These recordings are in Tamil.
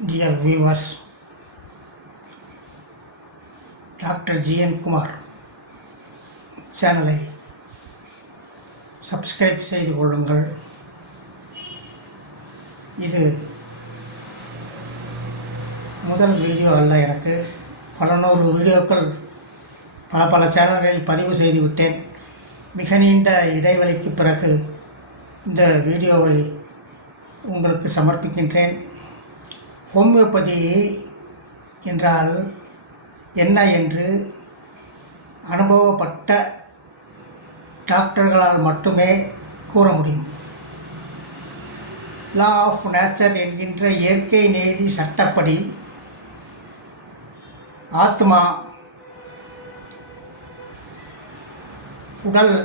Dear viewers, Dr. G.N. Kumar சேனலை சப்ஸ்கிரைப் செய்து கொள்ளுங்கள். இது முதல் வீடியோ அல்ல. எனக்கு பல நூறு வீடியோக்கள் பல சேனல்களில் பதிவு செய்து விட்டேன். மிக நீண்ட இடைவெளிக்கு பிறகு இந்த வீடியோவை உங்களுக்கு சமர்ப்பிக்கின்றேன். ஹோமியோபதி என்றால் என்ன என்று அனுபவப்பட்ட டாக்டர்களால் மட்டுமே கூற முடியும். லா ஆஃப் நேச்சர் என்கின்ற இயற்கை நீதி சட்டப்படி ஆத்மா, உடல்,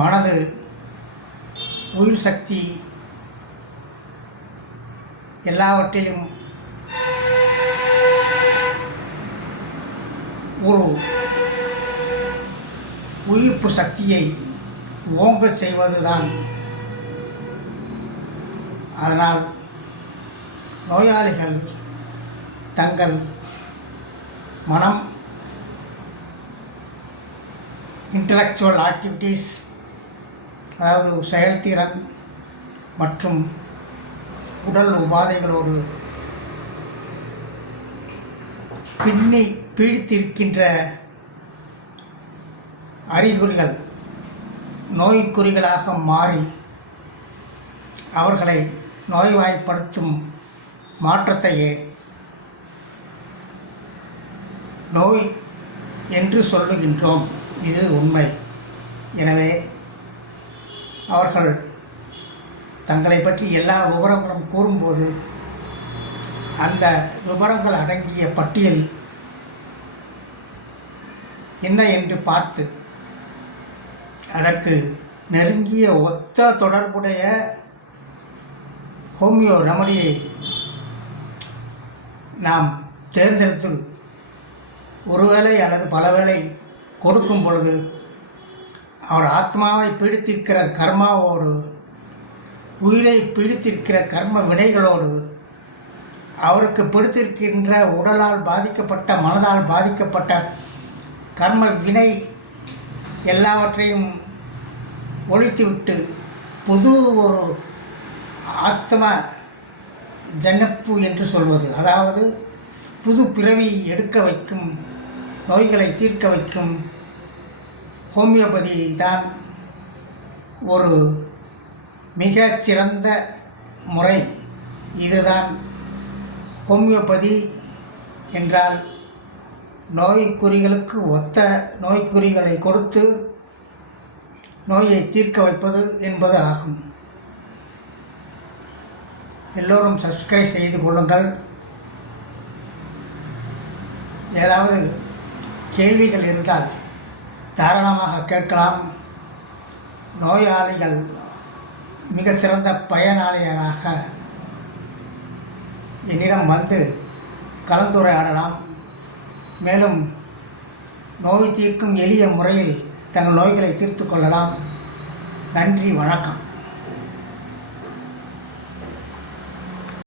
மனது, உயிர் சக்தி எல்லாவற்றிலும் ஒரு உயிர்ப்பு சக்தியை ஓங்க செய்வதுதான். அதனால் நோயாளிகள் தங்கள் மனம், இன்டலெக்சுவல் ஆக்டிவிட்டீஸ், அதாவது செயல்திறன் மற்றும் உடல் உபாதைகளோடு பின்னி பீடித்திருக்கின்ற அறிகுறிகள் நோய்க்குறிகளாக மாறி அவர்களை நோய்வாய்ப்படுத்தும் மாற்றத்தையே நோய் என்று சொல்லுகின்றோம். இது உண்மை. எனவே அவர்கள் தங்களை பற்றி எல்லா விவரங்களும் கூறும்போது அந்த விவரங்கள் அடங்கிய பட்டியல் என்ன என்று பார்த்து அதற்கு நெருங்கிய ஒத்த தொடர்புடைய ஹோமியோ ரெமடியை நாம் தேர்ந்தெடுத்து ஒருவேளை அல்லது பலவேளை கொடுக்கும் பொழுது அவர் ஆத்மாவை பீடித்திருக்கிற கர்மாவோடு, உயிரை பீடித்திருக்கிற கர்ம வினைகளோடு, அவருக்கு பிடித்திருக்கின்ற உடலால் பாதிக்கப்பட்ட, மனதால் பாதிக்கப்பட்ட கர்ம வினை எல்லாவற்றையும் ஒழித்துவிட்டு புது ஒரு ஆத்ம ஜன்னப்பு என்று சொல்வது, அதாவது புது பிறவி எடுக்க வைக்கும், நோய்களை தீர்க்க வைக்கும் ஹோமியோபதி தான் ஒரு மிக சிறந்த முறை. இதுதான் ஹோமியோபதி என்றால் நோய்க்குறிகளுக்கு ஒத்த நோய்க்குறிகளை கொடுத்து நோயை தீர்க்க வைப்பது என்பது ஆகும். எல்லோரும் சப்ஸ்கிரைப் செய்து கொள்ளுங்கள். ஏதாவது கேள்விகள் இருந்தால் தாராளமாக கேட்கலாம். நோயாளிகள் மிக சிறந்த பயனாளியாக என்னிடம் வந்து கலந்துரையாடலாம். மேலும் நோய் தீர்க்கும் எளிய முறையில் தங்கள் நோய்களை தீர்த்து கொள்ளலாம். நன்றி, வணக்கம்.